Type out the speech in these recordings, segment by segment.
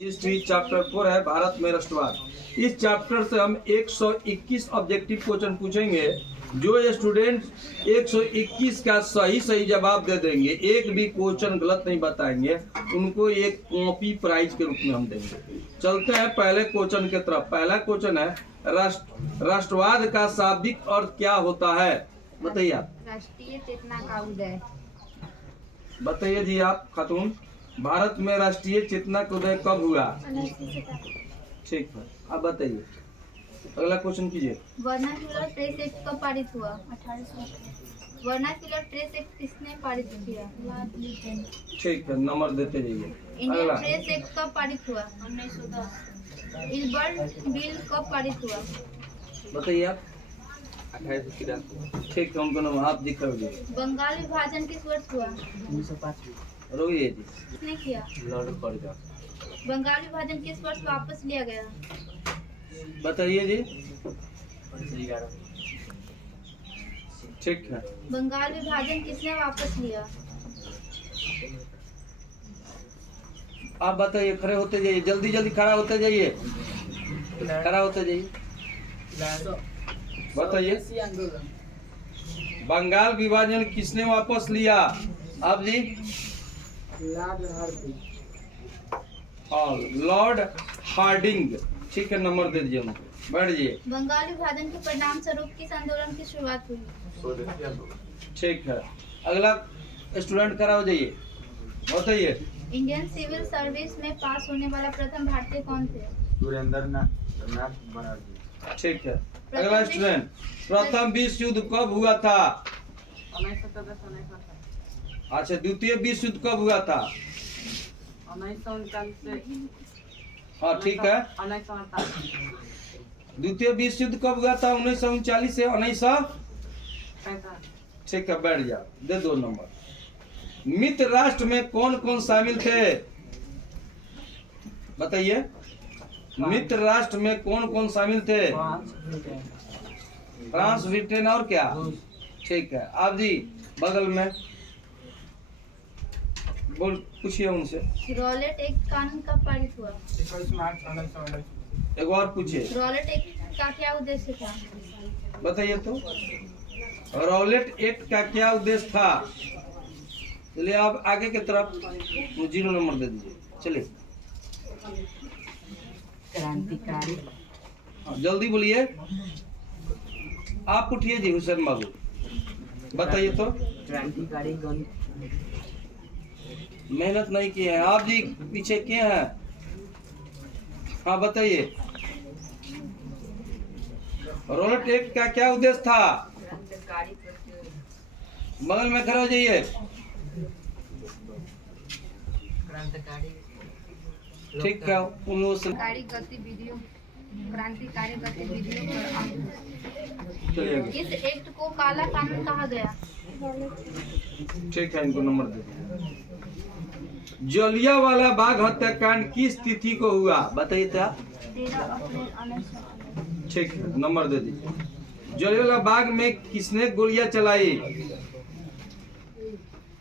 History chapter 4 है भारत में राष्ट्रवाद। इस चैप्टर से हम 121 ऑब्जेक्टिव क्वेश्चन पूछेंगे। जो स्टूडेंट 121 का सही जवाब दे देंगे, एक भी क्वेश्चन गलत नहीं बताएंगे, उनको एक कॉपी प्राइज के रूप में हम देंगे। चलते हैं पहले क्वेश्चन की तरफ। पहला क्वेश्चन है राष्ट्रवाद का शाब्दिक अर्थ क्या होता है? बताइए आप। राष्ट्रीय चेतना का उदय। बताइए जी आप खातून, भारत में राष्ट्रीय चेतना का उदय कब हुआ? ठीक है, आप बताइए। अगला क्वेश्चन कीजिए। वर्नाक्यूलर प्रेस एक्ट कब पारित हुआ? 1800। वर्नाक्यूलर प्रेस एक्ट किसने पारित किया? ठीक है, नंबर देते जाइए। इंडियन प्रेस एक्ट कब पारित हुआ? 1910। इल्बर्ट बिल कब पारित हुआ? बताइए आप। 1883। ठीक है, उनको नंबर आप दिखाइए। बंगाल विभाजन किस वर्ष हुआ? 1905। रोइए जी। किसने किया? Lord corridor. बंगाल विभाजन किस वर्ष वापस लिया गया? बताइए जी। ठीक है। बंगाल विभाजन किसने वापस लिया? आप बताइए, खड़े होते जाइए, जल्दी जल्दी खड़ा होते जाइए, खड़ा होते जाइए। बताइए, बंगाल विभाजन किसने वापस लिया? आप जी। Lord Hardinge. ठीक है, नंबर दे दीजिए उनको। बैठ जाइए। बंगाल विभाजन के परिणाम स्वरूप किस आंदोलन की शुरुआत हुई? ठीक है, अगला स्टूडेंट खड़ा हो जाइए। बताइए। इंडियन सिविल सर्विस में पास होने वाला प्रथम भारतीय कौन थे? सुरेंद्र नाथ बनर्जी। ठीक है, अगला स्टूडेंट। प्रथम विश्व युद्ध कब हुआ था? 1914। अच्छा, द्वितीय विश्व युद्ध कब हुआ था? 1939। हाँ ठीक है। 1948। द्वितीय विश्व युद्ध कब हुआ था? 1939 से 1945। 65। ठीक है, बैठ जाओ, दे दो नंबर। मित्र राष्ट्र में कौन कौन शामिल थे? बताइए। मित्र राष्ट्र में कौन कौन शामिल थे? फ्रांस, ब्रिटेन और क्या? ठीक है, आप जी बगल में बोल, पूछिए उनसे। रॉलेट एक्ट कानून कब पारित हुआ? 21 मार्च 1919। एक और पूछिए। रॉलेट एक्ट का क्या उद्देश्य था? बताइए तो। रॉलेट एक्ट का क्या उद्देश्य था? चलिए आप आगे की तरफ 0 नंबर दे दीजिए। चलिए, क्रांतिकारी। जल्दी बोलिए। आप उठिए जी हुसैन बाबू, बताइए तो। क्रांतिकारी मेहनत नहीं किए हैं आप जी, पीछे किए हैं। हाँ बताइए। रॉलेट एक्ट का क्या उद्देश्य था? बगल में खड़े हो जाइए। ठीक है, क्रांतिकारी गतिविधियों पर अंकुश। चलिए। किस एक्ट को काला कानून कहा गया? ठीक है, इनको नंबर दे दीजिए। जलियांवाला बाग हत्याकांड किस तिथि को हुआ? बताइए तो आप। 13 अप्रैल 1918। ठीक है, नंबर दे दीजिए। जलियांवाला बाग में किसने गोलियां चलाई?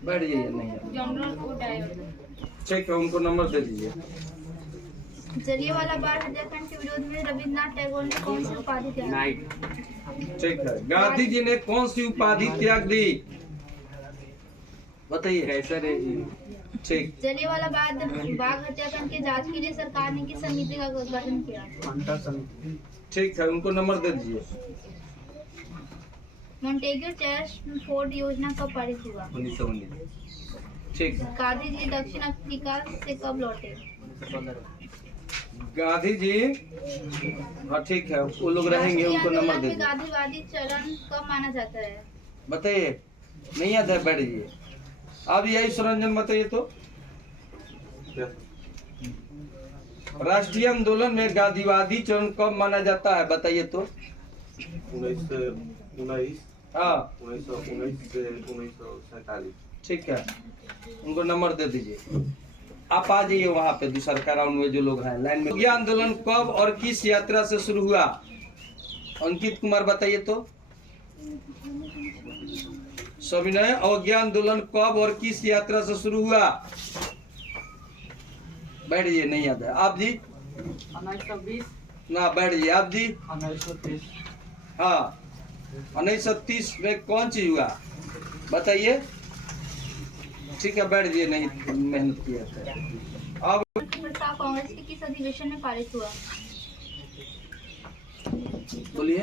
बैठ जाइए। नहीं, जनरल ओ डायर। ठीक है, उनको नंबर दे दीजिए। जलियांवाला बाग हत्याकांड के विरोध में रविन्द्रनाथ टैगोर ने कौन सी उपाधि त्यागी? ठीक है, गांधी जी ने कौन सी उपाधि त्याग दी? बताइए। कैसर है जी। ठीक। जलियांवाला बाग हत्याकांड की जांच के लिए सरकार ने किस समिति का गठन किया? मंटा समिति। ठीक है, उनको नंबर दे दीजिए। मोंटेग्यू चेम्सफोर्ड योजना कब पारित हुआ? 1919। ठीक है। गांधी जी दक्षिण अफ्रीका से कब लौटे? गांधी जी, हाँ ठीक है, वो लोग रहेंगे, उनको नंबर दे दीजिए। गांधीवादी चरण कब माना जाता है? बताइए। नहीं याद है, बैठ जाइए। अब यही सुरंजन बताइए तो। राष्ट्रीय आंदोलन में गांधीवादी चरण कब माना जाता है? बताइए तो। 1919। हाँ 1919 से 1947। ठीक है, उनको नंबर दे दीजिए। आप आ जाइए वहाँ पे दूसरा राउंड में जो लोग हैं लाइन में। यह आंदोलन कब और किस यात्रा से शुरू हुआ? अंकित कुमार बताइए तो। सविनय, अवज्ञा आंदोलन कब और किस यात्रा से शुरू हुआ? बैठिए, नहीं आता है। आप जी? 1920 ना, बैठिए। आप जी? 1930 हाँ, 1930 में कौन चीज हुआ बताइए। ठीक है, बैठ जाइए, नहीं मेहनत किया था। अब प्रस्ताव कांग्रेस के किस अधिवेशन में पारित हुआ? बोलिए।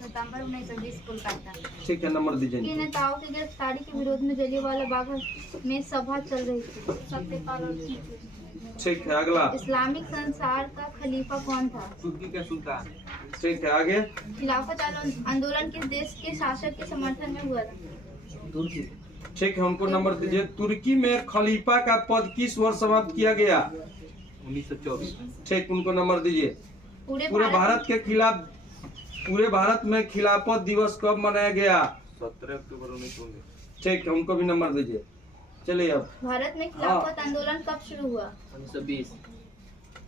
सितंबर 1920 कोलकाता। ठीक है, नंबर दीजिए। के नेताओं की गिरफ्तारी के विरोध में जलियांवाला बाग में सभा चल रही थी। सत्यपाल और ठीक है, अगला। इस्लामिक संसार का खलीफा कौन था? तुर्की का सुल्तान। ठीक है, आगे। खिलाफत आंदोलन किस देश के शासक के समर्थन में हुआ था? तुर्की। ठीक है, हमको नंबर दीजिए। तुर्की में खलीफा का पद किस वर्ष समाप्त किया गया? 1924। ठीक, उनको नंबर दीजिए। पूरे भारत में खिलाफत दिवस कब मनाया गया? 17 अक्टूबर 1919। ठीक है, उनको भी नंबर दीजिए। चलिए अब। भारत में खिलाफत आंदोलन कब शुरू हुआ? 1920।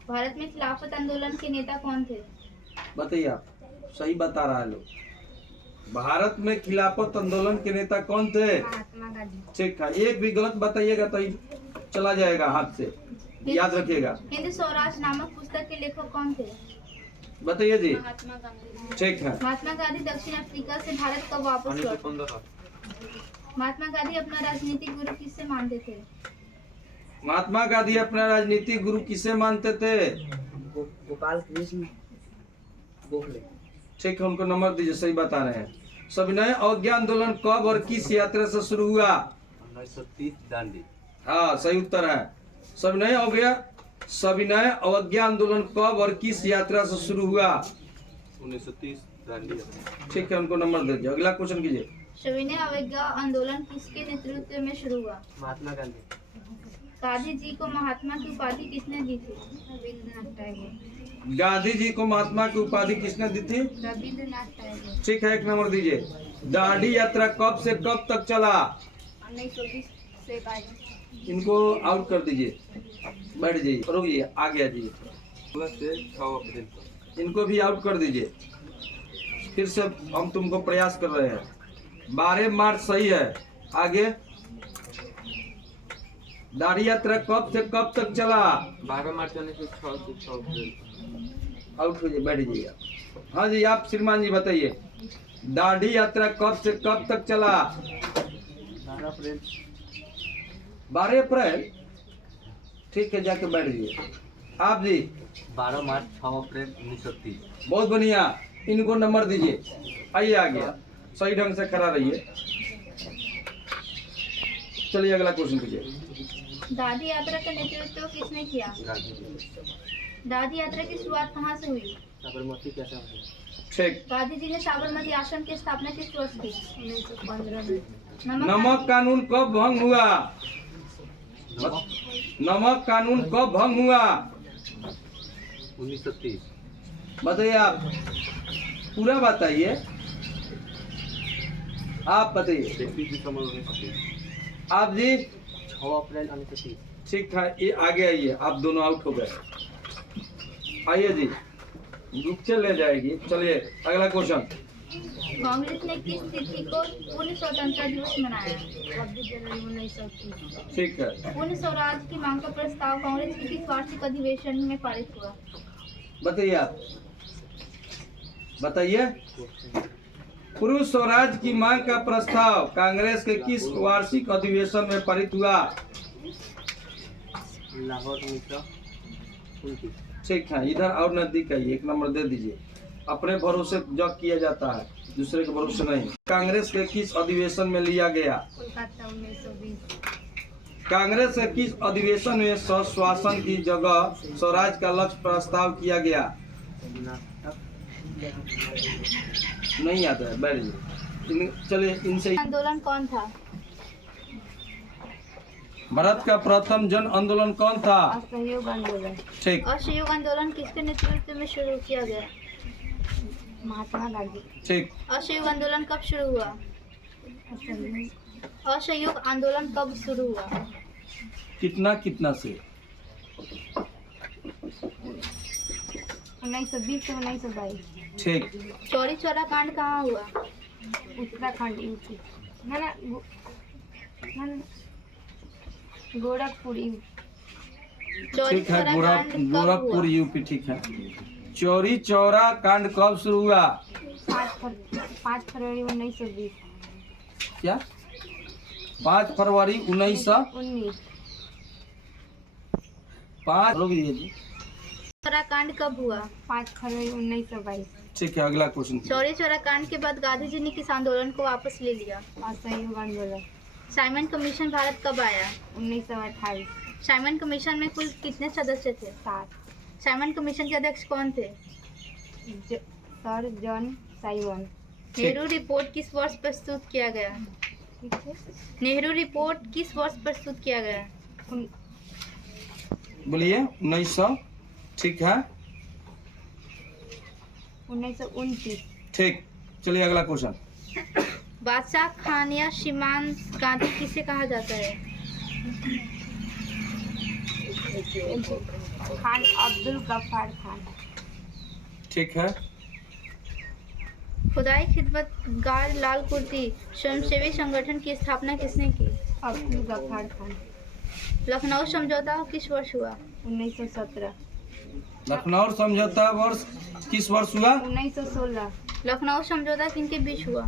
भारत में खिलाफत आंदोलन के नेता कौन थे? बताइए आप। सही बता रहा है लोग। भारत में खिलाफत आंदोलन के नेता कौन थे? महात्मा गांधी। ठीक है, एक भी गलत बताइएगा तो चला जाएगा हाथ से, याद रखिएगा। हिंद स्वराज नामक पुस्तक के लेखक कौन थे? बताइए जी। महात्मा गांधी। ठीक है। महात्मा गांधी दक्षिण अफ्रीका से भारत कब वापस लौटे? 1915। महात्मा गांधी अपना राजनीतिक गुरु किससे मानते थे? महात्मा गांधी अपना राजनीतिक गुरु किसे मानते थे? गोपाल कृष्ण गोखले। ठीक है, उनको नंबर दीजिए। सही बता रहे हैं। सविनय अवज्ञा आंदोलन कब और किस यात्रा से शुरू हुआ? 1930 दांडी। हाँ, सही उत्तर है। सविनय अवज्ञा आंदोलन कब और किस यात्रा से शुरू हुआ? 1930 दांडी। ठीक है, उनको नंबर दे दीजिए। अगला क्वेश्चन कीजिए। सविनय अवज्ञा आंदोलन किसके नेतृत्व में शुरू हुआ? महात्मा गांधी। गांधी जी को महात्मा की उपाधि किसने दी थी? रविंद्रनाथ टैगोर। गांधी जी को महात्मा की उपाधि किसने दी थी? रविंद्रनाथ टैगोर। ठीक है, एक नंबर दीजिए। दांडी यात्रा कब से कब तक चला? 1920 से 22। इनको आउट कर दीजिए। बैठ जाइए, रुकिए, आगे आ जाइए। 16 से 6 अप्रैल तक। इनको भी आउट कर दीजिए। फिर से हम तुमको प्रयास कर रहे हैं। 12 मार्च सही है। आगे। दांडी यात्रा कब से कब तक चला? 12 मार्च 1906 से 6 अप्रैल। आउट हो जाइए, बैठ जाइए। हाँ जी, आप श्रीमान जी बताइए। दांडी यात्रा कब से कब तक चला? 12 अप्रैल। 12 अप्रैल। ठीक है, जाके बैठ जाइए। आप जी? 12 मार्च 6 अप्रैल 1930। बहुत बढ़िया, इनको नंबर दीजिए। आइए आगे, सही ढंग से खड़ा रहिए। चलिए अगला क्वेश्चन कीजिए। दांडी यात्रा का नेतृत्व किसने किया? दांडी यात्रा की शुरुआत कहाँ से हुई? साबरमती कैसा है? ठीक। गांधी जी ने साबरमती आश्रम की स्थापना किस वर्ष की? 1915 में। नमक कानून कब भंग हुआ? नमक कानून कब भंग हुआ? 1930। बताइए आप, पूरा बताइए। आप बताइए। 31 दिसंबर 1930। आप जी? 6 अप्रैल 1930। ठीक है, ये आगे आइए। आप दोनों आउट हो गए। आइए जी, ग्रुप से ले जाएगी। चलिए अगला क्वेश्चन। कांग्रेस ने किस तिथि को पूर्ण स्वतंत्रता दिवस मनाया? 26 जनवरी 1930। ठीक है। पूर्ण स्वराज की मांग का प्रस्ताव कांग्रेस के किस वार्षिक अधिवेशन में पारित हुआ? बताइए आप। बताइए। पूर्ण स्वराज की मांग का प्रस्ताव कांग्रेस के किस वार्षिक अधिवेशन में पारित हुआ? लाहौर 1929। ठीक है, इधर और नजदीक आइए। एक नंबर दे दीजिए। अपने भरोसे जग किया जाता है, दूसरे के भरोसे नहीं। कांग्रेस के किस अधिवेशन में लिया गया? कोलकाता 1920। कांग्रेस के किस अधिवेशन में स्वशासन की जगह स्वराज का लक्ष्य प्रस्ताव किया गया? नहीं आता है, बैठ जाइए। चलिए इनसे। आंदोलन कौन था? भारत का प्रथम जन आंदोलन कौन था? असहयोग आंदोलन। ठीक। असहयोग आंदोलन किसके नेतृत्व में शुरू किया गया? महात्मा गांधी। ठीक। असहयोग आंदोलन कब शुरू हुआ? असहयोग आंदोलन कब शुरू हुआ? कितना से? 1920 से 1922। ठीक। चौरी चौरा कांड कहाँ हुआ? उत्तराखंड यूपी। ना गोरखपुरी। चौरी ठीक है, चौरा कांड कब गोरखपुर हुआ? यूपी, ठीक है। चौरी चौरा कांड कब शुरू हुआ? 5 फरवरी 1920। क्या? 5 फरवरी 1919। 5 लोग ये जी। चौरा कांड कब हुआ? 5 फरवरी 1922। ठीक है, अगला क्वेश्चन। चौरी चौरा कांड के बाद गांधी जी ने किस आंदोलन को वापस ले लिया? असहयोग आंदोलन। साइमन कमीशन भारत कब आया? 1928। साइमन कमीशन में कुल कितने सदस्य थे? 7। साइमन कमीशन के अध्यक्ष कौन थे? Sir John Simon. Nehru report किस वर्ष प्रस्तुत किया गया? ठीक है। नेहरू रिपोर्ट किस वर्ष प्रस्तुत किया गया? बोलिए। 1900, ठीक है। 1929। ठीक, चलिए अगला क्वेश्चन। बादशाह खान या सीमांत गांधी किसे कहा जाता है? खान अब्दुल गफ्फार खान। ठीक है। खुदाई खिदमतगार लाल कुर्ती स्वयंसेवी संगठन की स्थापना किसने की? अब्दुल गफ्फार खान। लखनऊ समझौता किस वर्ष हुआ? 1917। लखनऊ समझौता वर्ष किस वर्ष हुआ? 1916। लखनऊ समझौता किनके बीच हुआ?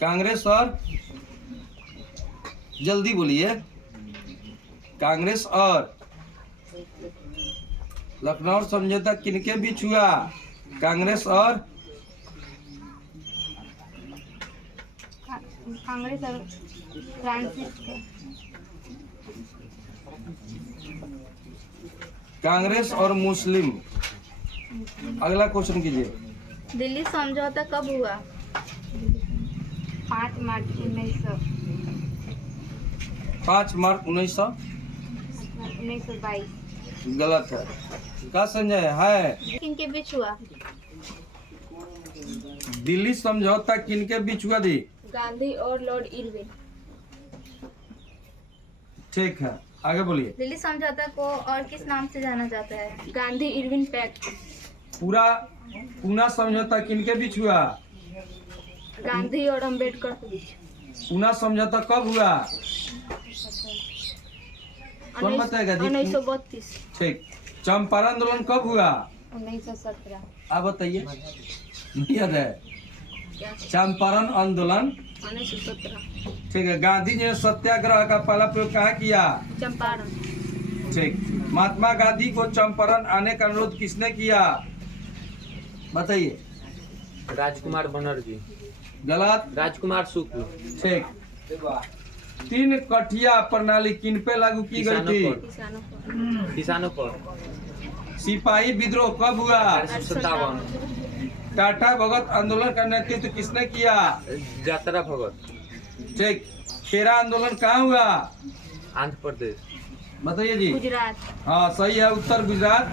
कांग्रेस और जल्दी बोलिए। कांग्रेस और लखनऊ समझौता किनके बीच हुआ? कांग्रेस और फ्रांसिस। कांग्रेस और मुस्लिम। अगला क्वेश्चन कीजिए। दिल्ली समझौता कब हुआ? 5 मार्च 1900। 5 मार्च 1922। गलत है। का संजय है? किनके बीच हुआ? दिल्ली समझौता किनके बीच हुआ दी? गांधी और लॉर्ड इरविन। ठीक है, आगे बोलिए। दिल्ली समझौता को और किस नाम से जाना जाता है? Gandhi Irwin pact. पूना समझौता किनके बीच हुआ? गांधी और अंबेडकर के बीच। पूना समझौता कब हुआ? कौन बताएगा जी? 1932। ठीक। चंपारण आंदोलन कब हुआ? 1917। आप बताइए। नहीं याद है? चंपारण आंदोलन 1917। ठीक है। गांधी जी ने सत्याग्रह का पहला प्रयोग कहाँ किया? चंपारण। ठीक। महात्मा गांधी को चंपारण आने का अनुरोध किसने किया? बताइए। राजकुमार बनर्जी। गलत। राजकुमार शुक्ल। ठीक। 3 कठिया प्रणाली किन पे लागू की गई थी? किसानों पर। सिपाही विद्रोह कब हुआ? 1857। टाटा भगत आंदोलन का नेतृत्व किसने किया? यात्रा भगत। ठीक। खेरा आंदोलन कहाँ हुआ? आंध्र प्रदेश। बताइए जी। गुजरात। हाँ सही है, उत्तर गुजरात।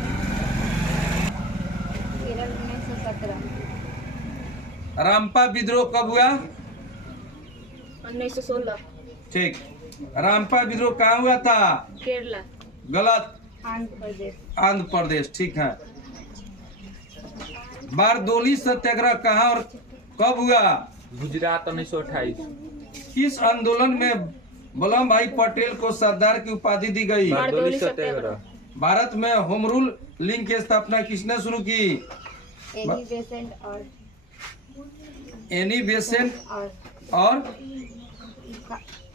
केरल 1917। रामपा विद्रोह कब हुआ? 1916। ठीक। रामपा विद्रोह कहाँ हुआ था? केरला। गलत। आंध्र प्रदेश। आंध्र प्रदेश, ठीक है। बारदोली सत्याग्रह कहाँ और कब हुआ? गुजरात 1928। किस आंदोलन में वल्लभ भाई पटेल को सरदार की उपाधि दी गई? बारदोली सत्याग्रह। भारत में होम रूल लिंग की स्थापना किसने शुरू की? एनी बेसेंट और एनी बेसेंट और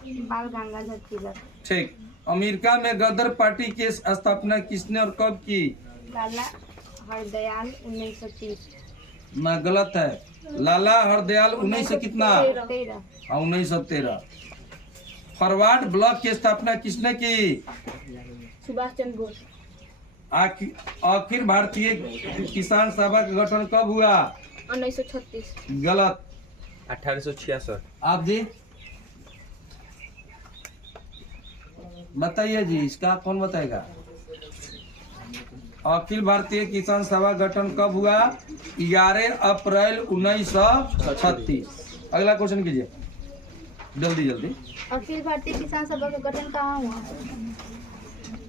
बाल गंगाधर तिलक। ठीक। अमेरिका में गदर पार्टी की स्थापना किसने और कब की? लाला हरदयाल 1930। ना, गलत है। लाला हरदयाल 1900 कितना? 13। 1913। फॉरवर्ड ब्लॉक की स्थापना किसने की? सुभाष चंद्र बोस। अखिल भारतीय किसान सभा का गठन कब हुआ? 1936। गलत। 1866। आप जी बताइए जी, इसका कौन बताएगा? अखिल भारतीय किसान सभा गठन कब हुआ? 11 अप्रैल 1936। अगला क्वेश्चन कीजिए, जल्दी जल्दी अखिल भारतीय किसान सभा का गठन कहाँ हुआ?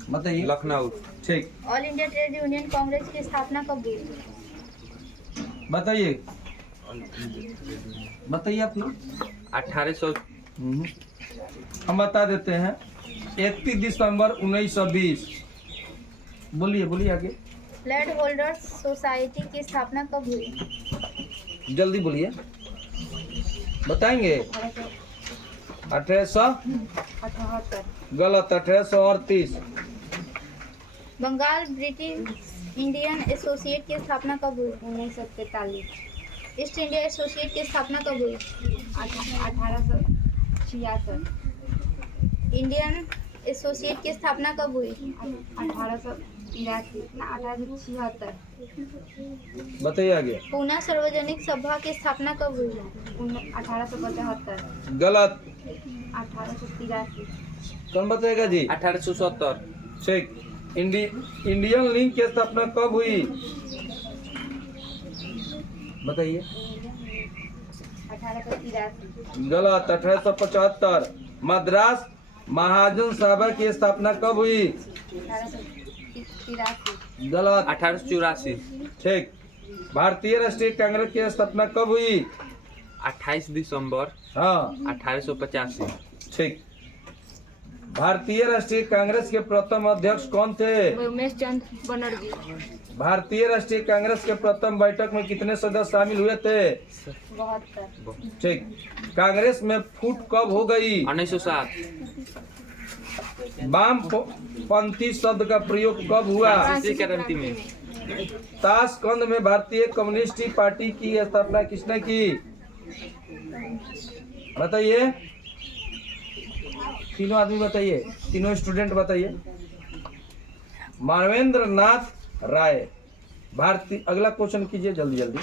बताइए। लखनऊ। ठीक। All India trade union Congress की स्थापना कब हुई? बताइए। बताइए अपना। 1800। हम बता देते हैं 31 दिसंबर 1920। बोलिए बोलिए आगे, ब्लड होल्डर्स सोसाइटी की स्थापना कब हुई? जल्दी बोलिए, बताएंगे। 1800, 78 गलत, 1838। बंगाल ब्रिटिश इंडियन एसोसिएट की स्थापना कब हुई? 1943 ईस्ट इंडिया एसोसिएट की स्थापना कब हुई? 1866 इंडियन एसोसिएट की स्थापना कब हुई? 1876 बताइए आगे, पूना सार्वजनिक सभा की स्थापना कब हुई? 1875 गलत। 1883 कौन बताएगा जी? 1870 ठीक। इंडियन लिंक की स्थापना कब हुई? बताइए। 1883 गलत, 1875। मद्रास महाजन सभा की स्थापना कब हुई? 1883 गलत। 1884 ठीक। भारतीय राष्ट्रीय कांग्रेस की स्थापना कब हुई? 28 दिसंबर हाँ 1885 ठीक। भारतीय राष्ट्रीय कांग्रेस के प्रथम अध्यक्ष कौन थे? उमेश चंद बनर्जी भारतीय राष्ट्रीय कांग्रेस के प्रथम बैठक में कितने सदस्य शामिल हुए थे? 72 ठीक। कांग्रेस में फूट कब हो गई? 1907 वामपंथी शब्द का प्रयोग कब हुआ? फ्रांसीसी क्रांति में ताशकंद में भारतीय कम्युनिस्ट पार्टी की स्थापना किसने की? बताइए, तीनों आदमी बताइए, तीनों स्टूडेंट बताइए। मानवेंद्र नाथ राय। भारतीय, अगला क्वेश्चन कीजिए जल्दी जल्दी।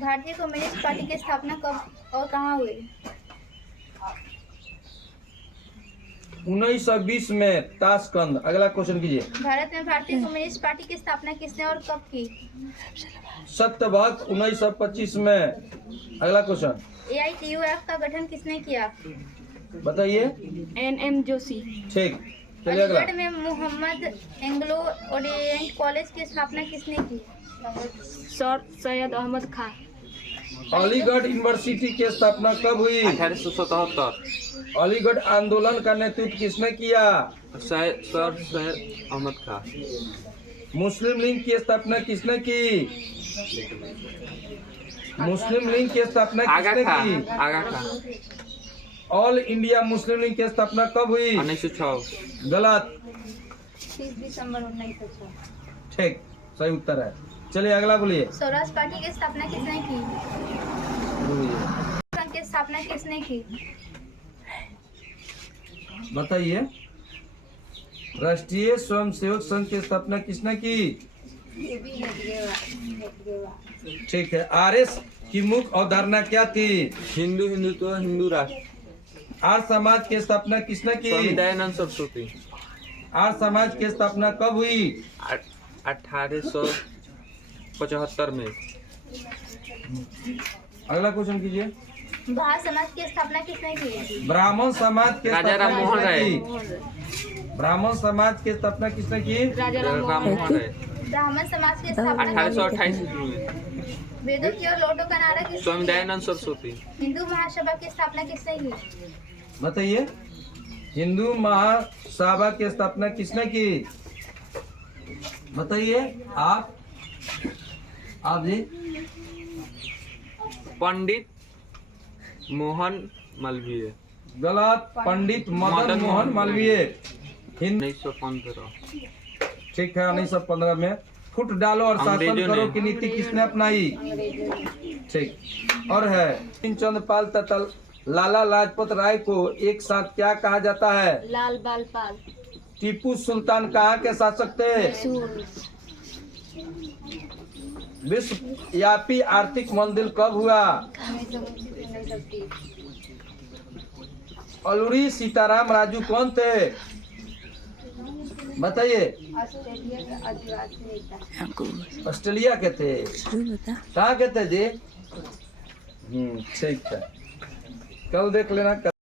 भारतीय कम्युनिस्ट पार्टी की स्थापना कब और कहाँ हुई? 1920 में ताशकंद। अगला क्वेश्चन कीजिए। भारत में भारतीय कम्युनिस्ट पार्टी की स्थापना किसने और कब की? सत्यवाक 1925 में। अगला क्वेश्चन AITUF का गठन किसने किया? बताइए। NM जोशी ठीक, चलिए अगला। अलीगढ़ में मोहम्मद एंग्लो ओरिएंट कॉलेज की स्थापना किसने की? सर सैयद अहमद खान अलीगढ़ यूनिवर्सिटी की स्थापना कब हुई? 1877 अलीगढ़ आंदोलन का नेतृत्व किसने किया? सर सैयद अहमद खान मुस्लिम लीग की स्थापना किसने की? मुस्लिम लीग की स्थापना आगा किसने खान की? Aga Khan all India Muslim League की स्थापना कब हुई? 1906 गलत। 30 दिसंबर 1906। ठीक, सही उत्तर है। चलिए अगला बोलिए। स्वराज पार्टी की स्थापना किसने की? संघ की स्थापना किसने की? बताइए। राष्ट्रीय स्वयंसेवक संघ की स्थापना किसने की? ठीक है। RS की मुख्य अवधारणा क्या थी? हिंदू हिंदुत्व हिंदू राष्ट्र। आर्य समाज की स्थापना किसने की? स्वामी दयानंद सरस्वती। आर्य समाज की स्थापना कब हुई? 1875 में। अगला क्वेश्चन कीजिए। ब्राह्मण समाज की स्थापना किसने की? ब्राह्मण समाज की राजा स्थापना राम मोहन किसने राय। की? ब्राह्मण समाज की स्थापना किसने की? राजा राम मोहन राय। ब्राह्मण समाज की स्थापना 1828 में। वेदों की और लोटों का नारा किसने स्वामी किया? दयानंद सरस्वती। हिंदू महासभा की स्थापना किसने की? बताइए। हिंदू महासभा की स्थापना किसने की? बताइए। आप जी। पंडित मोहन मालवीय। गलत। पंडित मदन मोहन मालवीय। हिंद 1915 ठीक है। 1915 में। फुट डालो और शासन अंग्रेजों करो ने। की नीति किसने अपनाई? ठीक। और है चंद पाल तथा लाला लाजपत राय को एक साथ क्या कहा जाता है? लाल बाल पाल टीपू सुल्तान कहाँ के शासक थे? विश्वव्यापी आर्थिक मंदिर कब हुआ? 1930 अलूरी सीताराम राजू कौन थे? बताइए। ऑस्ट्रेलिया का आदिवासी नेता ऑस्ट्रेलिया के थे। कहाँ के थे जी? ठीक है, कल देख लेना।